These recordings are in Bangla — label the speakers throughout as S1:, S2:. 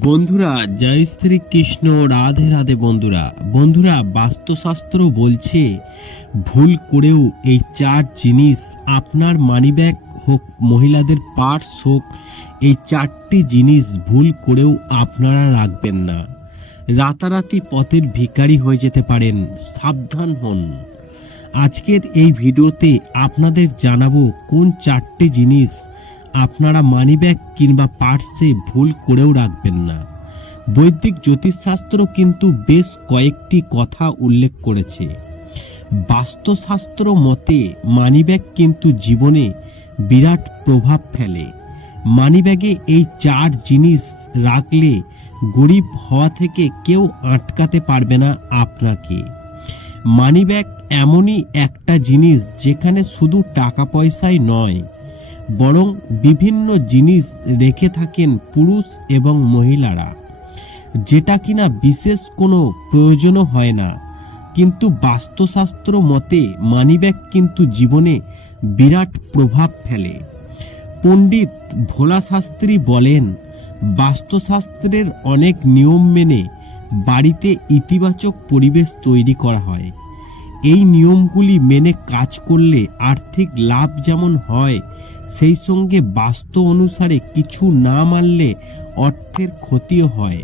S1: বন্ধুরা, জয় শ্রী কৃষ্ণ, রাধে রাধে বন্ধুরা। বন্ধুরা, বাস্তুশাস্ত্র বলছে, ভুল করেও এই চার জিনিস আপনার মানিব্যাগ হোক, মহিলাদের পার্স হোক, এই চারটি জিনিস ভুল করেও আপনারা রাখবেন না। রাতারাতি পথের ভিকারি হয়ে যেতে পারেন, সাবধান হন। আজকের এই ভিডিওতে আপনাদের জানাব কোন চারটি জিনিস আপনারা মানিব্যাগ কিংবা পার্সে ভুল করেও রাখবেন না। বৈদিক জ্যোতিষশাস্ত্র কিন্তু বেশ কয়েকটি কথা উল্লেখ করেছে। বাস্তুশাস্ত্র মতে মানিব্যাগ কিন্তু জীবনে বিরাট প্রভাব ফেলে। মানিব্যাগে এই চার জিনিস রাখলে গরিব হওয়া থেকে কেউ আটকাতে পারবে না আপনাকে। মানিব্যাগ এমনই একটা জিনিস যেখানে শুধু টাকা পয়সাই নয় বরং বিভিন্ন জিনিস রেখে থাকেন পুরুষ এবং মহিলারা। যেটা কিনা বিশেষ কোনো প্রয়োজনও হয় না। কিন্তু বাস্তুশাস্ত্র মতে মানিব্যাগ কিন্তু জীবনে বিরাট প্রভাব ফেলে। পণ্ডিত ভোলা শাস্ত্রী বলেন, বাস্তুশাস্ত্রের অনেক নিয়ম মেনে বাড়িতে ইতিবাচক পরিবেশ তৈরি করা হয়। এই নিয়মগুলি মেনে কাজ করলে আর্থিক লাভ যেমন হয়, সেই সঙ্গে বাস্তু অনুসারে কিছু না মানলে অর্থের ক্ষতিও হয়।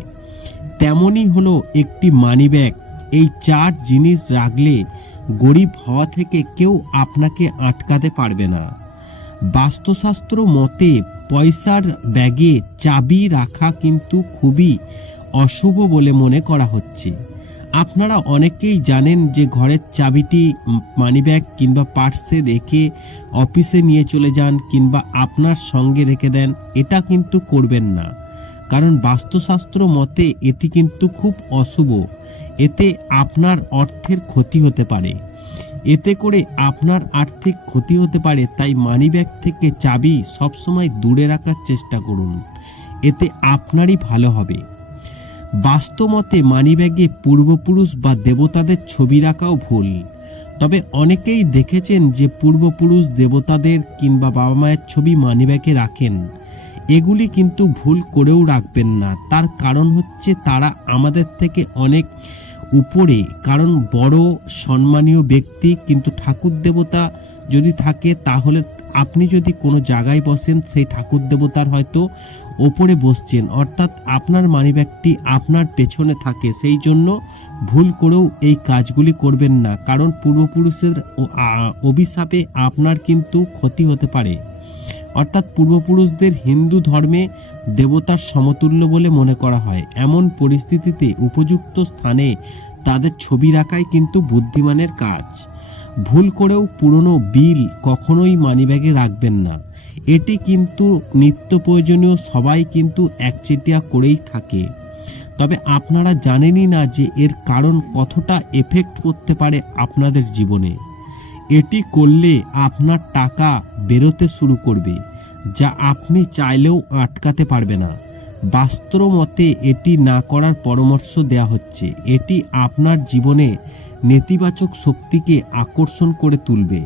S1: তেমনই হলো একটি মানিব্যাগ এই চার জিনিস রাখলে গরিব হওয়া থেকে কেউ আপনাকে আটকাতে পারবে না। বাস্তুশাস্ত্র মতে পয়সার ব্যাগে চাবি রাখা কিন্তু খুবই অশুভ বলে মনে করা হচ্ছে। আপনারা অনেকেই জানেন যে ঘরের চাবিটি মানিব্যাগ কিংবা পার্সে রেখে অফিসে নিয়ে চলে যান কিংবা আপনার সঙ্গে রেখে দেন, এটা কিন্তু করবেন না। কারণ বাস্তুশাস্ত্র মতে এটি কিন্তু খুব অশুভ। এতে আপনার অর্থের ক্ষতি হতে পারে। এতে করে আপনার আর্থিক ক্ষতি হতে পারে, তাই মানিব্যাগ থেকে চাবি সবসময় দূরে রাখার চেষ্টা করুন। এতে আপনারই ভালো হবে। বাস্তমতে মানিব্যাগে পূর্বপুরুষ বা দেবতাদের ছবি রাখাও ভুল। তবে অনেকেই দেখেছেন যে পূর্বপুরুষ দেবতাদের কিংবা বাবা মায়ের ছবি মানিব্যাগে রাখেন। এগুলি কিন্তু ভুল করেও রাখবেন না। তার কারণ হচ্ছে তারা আমাদের থেকে অনেক উপরে। কারণ বড়, সম্মানীয় ব্যক্তি, কিন্তু ঠাকুর দেবতা যদি থাকে, তাহলে আপনি যদি কোনো জায়গায় বসেন, সেই ঠাকুর দেবতার হয়তো ওপরে বসছেন। অর্থাৎ আপনার মানিব্যাগটি আপনার পেছনে থাকে। সেই জন্য ভুল করেও এই কাজগুলি করবেন না। কারণ পূর্বপুরুষের অভিশাপে আপনার কিন্তু ক্ষতি হতে পারে। অর্থাৎ পূর্বপুরুষদের হিন্দু ধর্মে দেবতার সমতুল্য বলে মনে করা হয়। এমন পরিস্থিতিতে উপযুক্ত স্থানে তাদের ছবি রাখাই কিন্তু বুদ্ধিমানের কাজ। ভুল করেও পুরনো বিল কখনোই মানিব্যাগে রাখবেন না। এটি কিন্তু নিত্য প্রয়োজনীয়, সবাই কিন্তু একচেটিয়া করেই থাকে। তবে আপনারা জানেনই না যে এর কারণ কতটা এফেক্ট করতে পারে আপনাদের জীবনে। এটি করলে আপনার টাকা বেরোতে শুরু করবে, যা আপনি চাইলেও আটকাতে পারবে না। বাস্তব মতে এটি না করার পরামর্শ দেওয়া হচ্ছে। এটি আপনার জীবনে নেতিবাচক শক্তিকে আকর্ষণ করে তুলবে।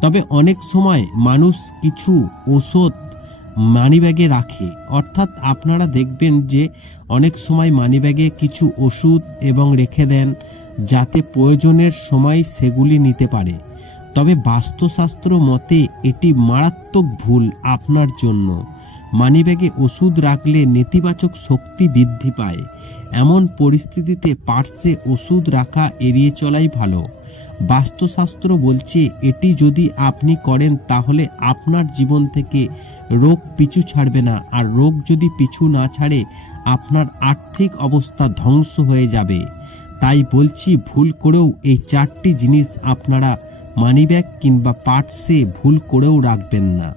S1: তবে অনেক সময় মানুষ কিছু ওষুধ মানিব্যাগে রাখে। অর্থাৎ আপনারা দেখবেন যে অনেক সময় মানিব্যাগে কিছু ওষুধ এবং রেখে দেন যাতে প্রয়োজনের সময় সেগুলি নিতে পারে। তবে বাস্তুশাস্ত্র মতে এটি মারাত্মক ভুল আপনার জন্য। মানিব্যাগে ওষুধ রাখলে নেতিবাচক শক্তি বৃদ্ধি পায়। এমন পরিস্থিতিতে পার্শ্বে ওষুধ রাখা এড়িয়ে চলাই ভালো। বাস্তুশাস্ত্র বলছে, এটি যদি আপনি করেন, তাহলে আপনার জীবন থেকে রোগ পিছু ছাড়বে না। আর রোগ যদি পিছু না ছাড়ে, আপনার আর্থিক অবস্থা ধ্বংস হয়ে যাবে। তাই বলছি, ভুল করেও এই চারটি জিনিস আপনারা মানিব্যাগ কিংবা পার্টসে ভুল করেও রাখবেন না।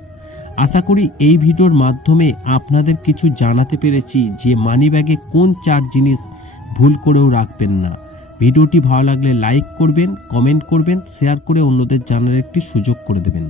S1: আশা করি এই ভিডিওর মাধ্যমে আপনাদের কিছু জানাতে পেরেছি যে মানি ব্যাগে কোন চার জিনিস ভুল করেও রাখবেন না। ভিডিওটি ভালো লাগলে লাইক করবেন, কমেন্ট করবেন, শেয়ার করে অন্যদের জানার একটি সুযোগ করে দেবেন।